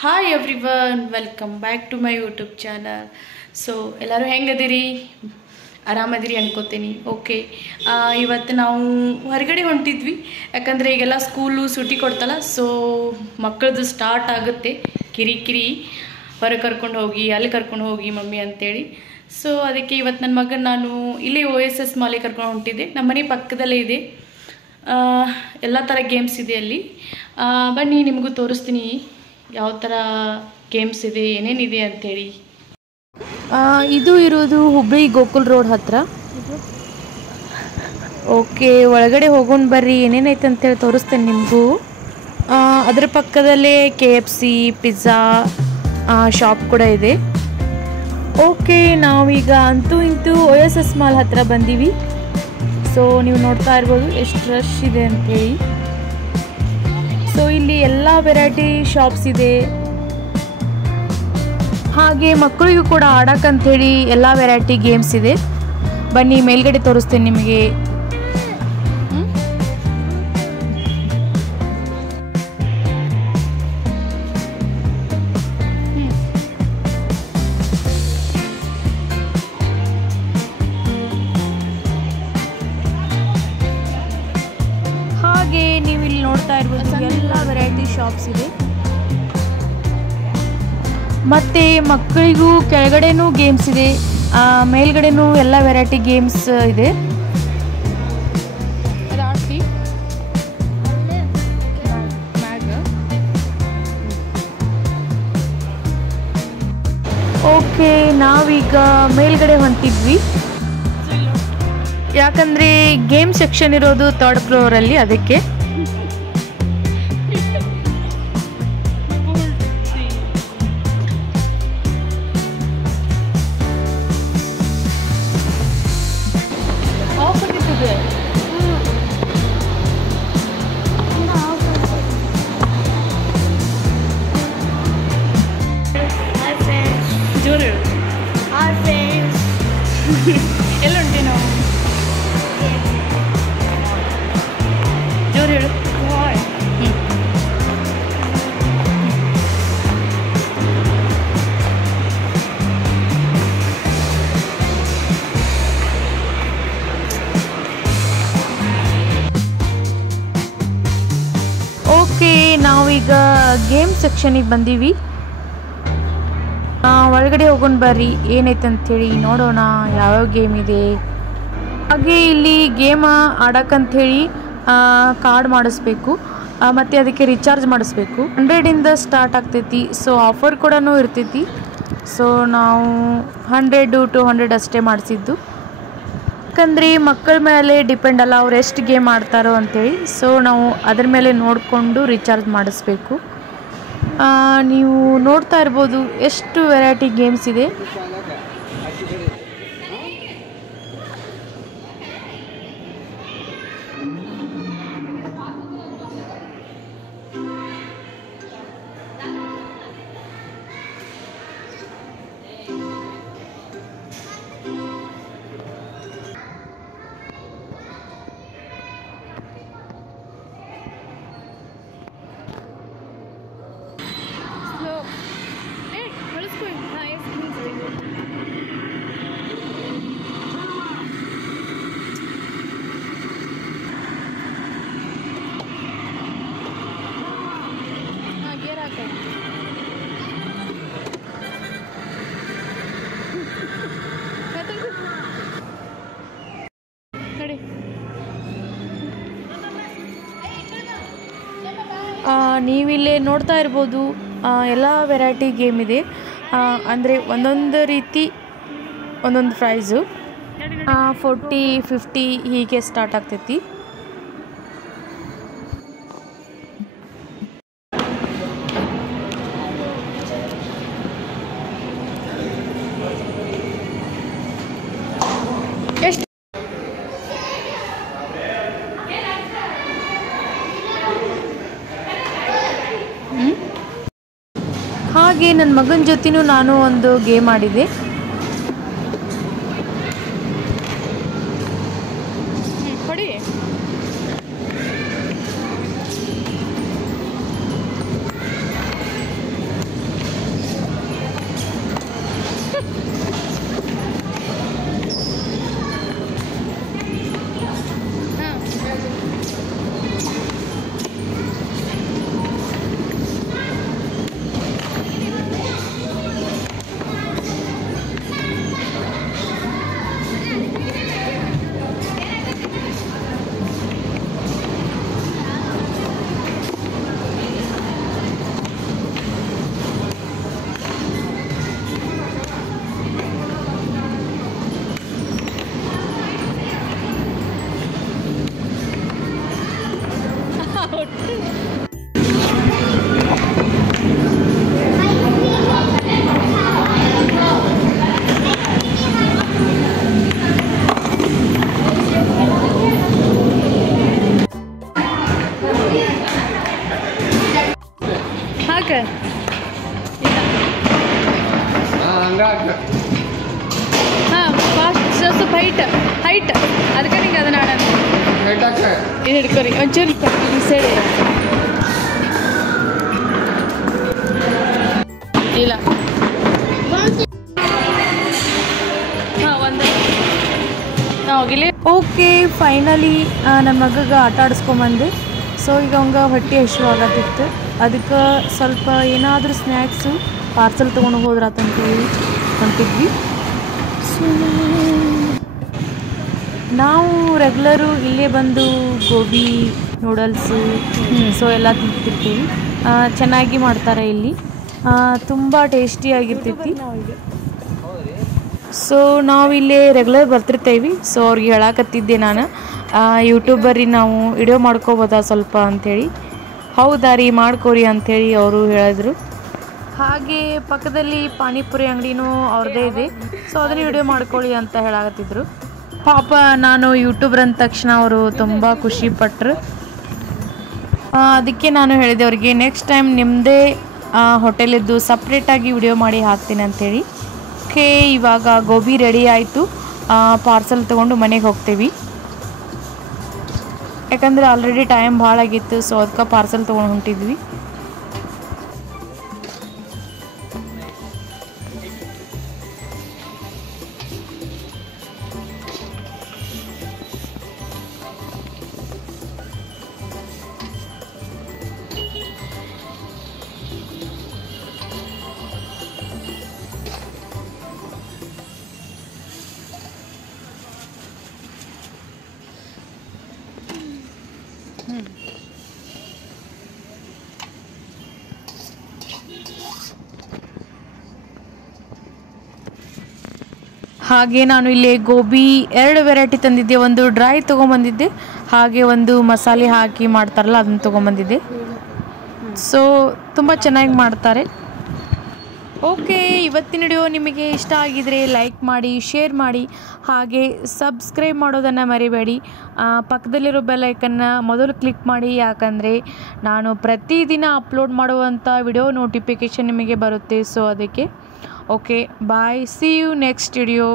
Hi everyone, welcome back to my YouTube channel. So ಎಲ್ಲರೂ ಹೆಂಗದಿರಿ? ಆರಾಮದಿರಿ ಅನ್ಕೋತೀನಿ. ಓಕೆ, ಇವತ್ತು ನಾವು ಹೊರಗಡೆ ಹೊಂಟಿದ್ವಿ. ಯಾಕಂದರೆ ಈಗೆಲ್ಲ ಸ್ಕೂಲು ಸೂಟಿ ಕೊಡ್ತಲ್ಲ, ಸೊ ಮಕ್ಕಳದು ಸ್ಟಾರ್ಟ್ ಆಗುತ್ತೆ ಕಿರಿಕಿರಿ. ಹೊರಗೆ ಕರ್ಕೊಂಡು ಹೋಗಿ, ಅಲ್ಲಿ ಕರ್ಕೊಂಡು ಹೋಗಿ ಮಮ್ಮಿ ಅಂತೇಳಿ. ಸೊ ಅದಕ್ಕೆ ಇವತ್ತು ನನ್ನ ಮಗನ ನಾನು ಇಲ್ಲೇ OSS ಮಾಲಿಗೆ ಕರ್ಕೊಂಡು ಹೊಂಟಿದ್ದೆ. ನಮ್ಮ ಮನೆ ಪಕ್ಕದಲ್ಲೇ ಇದೆ. ಎಲ್ಲ ಥರ ಗೇಮ್ಸ್ ಇದೆ ಅಲ್ಲಿ. ಬನ್ನಿ ನಿಮಗೂ ತೋರಿಸ್ತೀನಿ ಯಾವ ಥರ ಗೇಮ್ಸ್ ಇದೆ, ಏನೇನಿದೆ ಅಂಥೇಳಿ. ಇದು ಇರೋದು ಹುಬ್ಳಿ ಗೋಕುಲ್ ರೋಡ್ ಹತ್ರ. ಓಕೆ, ಒಳಗಡೆ ಹೋಗೋಣ ಬರ್ರಿ, ಏನೇನೈತೆ ಅಂತೇಳಿ ತೋರಿಸ್ತೇನೆ ನಿಮಗೂ. ಅದರ ಪಕ್ಕದಲ್ಲೇ KFC ಪಿಜ್ಜಾ ಶಾಪ್ ಕೂಡ ಇದೆ. ಓಕೆ, ನಾವೀಗ ಅಂತೂ ಇಂತೂ OSS ಮಾಲ್ ಹತ್ರ ಬಂದೀವಿ. ಸೊ ನೀವು ನೋಡ್ತಾ ಇರ್ಬೋದು ಎಷ್ಟು ರಶ್ ಇದೆ ಅಂತೇಳಿ. ಸೊ ಇಲ್ಲಿ ಎಲ್ಲ ವೆರೈಟಿ ಶಾಪ್ಸ್ ಇದೆ. ಹಾಗೆ ಮಕ್ಕಳಿಗೂ ಕೂಡ ಆಡೋಕ್ಕಂಥೇಳಿ ಎಲ್ಲ ವೆರೈಟಿ ಗೇಮ್ಸ್ ಇದೆ. ಬನ್ನಿ ಮೇಲ್ಗಡೆ ತೋರಿಸ್ತೇನೆ ನಿಮಗೆ. ಹಾಗೆ ನೀವು ಇಲ್ಲಿ ನೋಡ್ತಾ ಇರ್ಬೋದು ಎಲ್ಲ ವೆರೈಟಿ ಶಾಪ್ಸ್ ಇದೆ. ಮತ್ತು ಮಕ್ಕಳಿಗೂ ಕೆಳಗಡೆನೂ ಗೇಮ್ಸ್ ಇದೆ, ಮೇಲ್ಗಡೆನೂ ಎಲ್ಲ ವೆರೈಟಿ ಗೇಮ್ಸ್ ಇದೆ. ಓಕೆ, ನಾವೀಗ ಮೇಲ್ಗಡೆ ಹೊಂಟಿದ್ವಿ. ಯಾಕಂದರೆ ಗೇಮ್ ಸೆಕ್ಷನ್ ಇರೋದು 3rd ಫ್ಲೋರಲ್ಲಿ, ಅದಕ್ಕೆ. ಎಲ್ಲುಂಟು ನಾವು ಜೋರು ಹೇಳು. ಓಕೆ, ನಾವೀಗ ಗೇಮ್ ಸೆಕ್ಷನಿಗೆ ಬಂದೀವಿ. ಒಳಗಡೆ ಹೋಗೋಣ ಬರ್ರಿ, ಏನೈತೆ ಅಂಥೇಳಿ ನೋಡೋಣ ಯಾವ್ಯಾವ ಗೇಮ್ ಇದೆ. ಹಾಗೆ ಇಲ್ಲಿ ಗೇಮ್ ಆಡೋಕ್ಕಂಥೇಳಿ ಕಾರ್ಡ್ ಮಾಡಿಸ್ಬೇಕು, ಮತ್ತು ಅದಕ್ಕೆ ರಿಚಾರ್ಜ್ ಮಾಡಿಸ್ಬೇಕು. 100ಇಂದ ಸ್ಟಾರ್ಟ್ ಆಗ್ತೈತಿ. ಸೊ ಆಫರ್ ಕೂಡ ಇರ್ತೈತಿ. ಸೊ ನಾವು 100 to 200 ಅಷ್ಟೇ ಮಾಡಿಸಿದ್ದು. ಯಾಕಂದರೆ ಮಕ್ಕಳ ಮೇಲೆ ಡಿಪೆಂಡ್ ಅಲ್ಲ, ಅವ್ರು ಎಷ್ಟು ಗೇಮ್ ಆಡ್ತಾರೋ ಅಂಥೇಳಿ. ಸೊ ನಾವು ಅದ್ರ ಮೇಲೆ ನೋಡಿಕೊಂಡು ರಿಚಾರ್ಜ್ ಮಾಡಿಸ್ಬೇಕು. ನೀವು ನೋಡ್ತಾ ಇರ್ಬೋದು ಎಷ್ಟು ವೆರೈಟಿ ಗೇಮ್ಸ್ ಇದೆ. ನೀವಿಲ್ಲೇ ನೋಡ್ತಾ ಇರ್ಬೋದು ಎಲ್ಲ ವೆರೈಟಿ ಗೇಮ್ ಇದೆ. ಅಂದರೆ ಒಂದೊಂದು ರೀತಿ ಒಂದೊಂದು ಪ್ರೈಸು 40, 50 ಹೀಗೆ ಸ್ಟಾರ್ಟ್ ಆಗ್ತೈತಿ. ಎಷ್ಟು ಹಾಗೆ ನನ್ನ ಮಗನ ಜೊತೆನೂ ನಾನು ಒಂದು ಗೇಮ್ ಆಡಿದೆ. ಕೊಡಿ ಹಾಂ ಫಾಸ್ಟ್ ಸ್ವಲ್ಪ ಹೈಟ್ ಅದಕ್ಕೆ ನಿಂಗೆ ಅದನ್ನ ಆಡ ಇದು ಹಿಡ್ಕೊರಿ ಒಂಚೂರು ಈ ಸೈಡ್ ಇಲ್ಲ ಹಾಂ ಒಂದು ಹೋಗಿಲ್ಲ. ಓಕೆ ಫೈನಲಿ ನನ್ನ ಮಗಗೆ ಆಟ ಆಡಿಸ್ಕೊಂಬಂದೆ. ಸೊ ಈಗ ಅವಂಗೆ ಹೊಟ್ಟೆ ಹಸಿವಾಗತ್ತಿತ್ತು, ಅದಕ್ಕೆ ಸ್ವಲ್ಪ ಏನಾದರೂ ಸ್ನ್ಯಾಕ್ಸು ಪಾರ್ಸಲ್ ತೊಗೊಂಡು ಹೋದ್ರಾತಂತೇಳಿ ಹೊಂಟಿದ್ವಿ. ಸೊ ನಾವು ರೆಗ್ಯುಲರು ಇಲ್ಲೇ ಬಂದು ಗೋಬಿ ನೂಡಲ್ಸು ಸೊ ಎಲ್ಲ ತಿಂತಿರ್ತೀವಿ. ಚೆನ್ನಾಗಿ ಮಾಡ್ತಾರೆ ಇಲ್ಲಿ, ತುಂಬ ಟೇಸ್ಟಿಯಾಗಿರ್ತೈತಿ. ಸೊ ನಾವಿಲ್ಲಿ ರೆಗ್ಯುಲರ್ ಬರ್ತಿರ್ತೇವೆ. ಸೊ ಅವ್ರಿಗೆ ಹೇಳಾಕತ್ತಿದ್ದೆ ನಾನು, ಯೂಟ್ಯೂಬರ್ರಿ ನಾವು ವಿಡಿಯೋ ಮಾಡ್ಕೋಬೋದಾ ಸ್ವಲ್ಪ ಅಂಥೇಳಿ. ಹೌದಾ ರೀ ಮಾಡ್ಕೋರಿ ಅಂಥೇಳಿ ಅವರು ಹೇಳಿದ್ರು. ಹಾಗೆ ಪಕ್ಕದಲ್ಲಿ ಪಾನಿಪುರಿ ಅಂಗಡಿನೂ ಅವ್ರದ್ದೇ ಇದೆ, ಸೊ ಅದನ್ನು ವಿಡಿಯೋ ಮಾಡ್ಕೊಳ್ಳಿ ಅಂತ ಹೇಳಾಕತ್ತಿದ್ರು. ಪಾಪ ನಾನು ಯೂಟ್ಯೂಬರ್ ಅಂದ ತಕ್ಷಣ ಅವರು ತುಂಬ ಖುಷಿಪಟ್ಟರು. ಅದಕ್ಕೆ ನಾನು ಹೇಳಿದೆ ಅವ್ರಿಗೆ ನೆಕ್ಸ್ಟ್ ಟೈಮ್ ನಿಮ್ಮದೇ ಹೋಟೆಲಿದ್ದು ಸಪ್ರೇಟಾಗಿ ವಿಡಿಯೋ ಮಾಡಿ ಹಾಕ್ತೀನಿ ಅಂಥೇಳಿ. ಓಕೆ ಇವಾಗ ಗೋಬಿ ರೆಡಿ ಆಯಿತು, ಪಾರ್ಸಲ್ ತೊಗೊಂಡು ಮನೆಗೆ ಹೋಗ್ತೀವಿ. ಯಾಕಂದರೆ ಆಲ್ರೆಡಿ ಟೈಮ್ ಭಾಳ ಆಗಿತ್ತು, ಸೊ ಅದಕ್ಕೆ ಪಾರ್ಸಲ್ ತೊಗೊಂಡು ಹೊಂಟಿದ್ವಿ. ಹಾಗೆ ನಾನು ಇಲ್ಲಿ ಗೋಬಿ 2 ವೆರೈಟಿ ತಂದಿದ್ದೆ, ಒಂದು ಡ್ರೈ ತೊಗೊಂಬಂದಿದ್ದೆ, ಹಾಗೆ ಒಂದು ಮಸಾಲೆ ಹಾಕಿ ಮಾಡ್ತಾರಲ್ಲ ಅದನ್ನು ತೊಗೊಂಬಂದಿದ್ದೆ. ಸೊ ತುಂಬ ಚೆನ್ನಾಗಿ ಮಾಡ್ತಾರೆ. ಓಕೆ ಇವತ್ತಿನ ವಿಡಿಯೋ ನಿಮಗೆ ಇಷ್ಟ ಆಗಿದರೆ ಲೈಕ್ ಮಾಡಿ, ಶೇರ್ ಮಾಡಿ, ಹಾಗೆ ಸಬ್ಸ್ಕ್ರೈಬ್ ಮಾಡೋದನ್ನು ಮರಿಬೇಡಿ. ಪಕ್ಕದಲ್ಲಿರೋ ಬೆಲ್ ಐಕನ್ನ ಮೊದಲು ಕ್ಲಿಕ್ ಮಾಡಿ, ಯಾಕಂದರೆ ನಾನು ಪ್ರತಿದಿನ ಅಪ್ಲೋಡ್ ಮಾಡುವಂಥ ವಿಡಿಯೋ ನೋಟಿಫಿಕೇಷನ್ ನಿಮಗೆ ಬರುತ್ತೆ. ಸೊ ಅದಕ್ಕೆ okay bye, see you next video.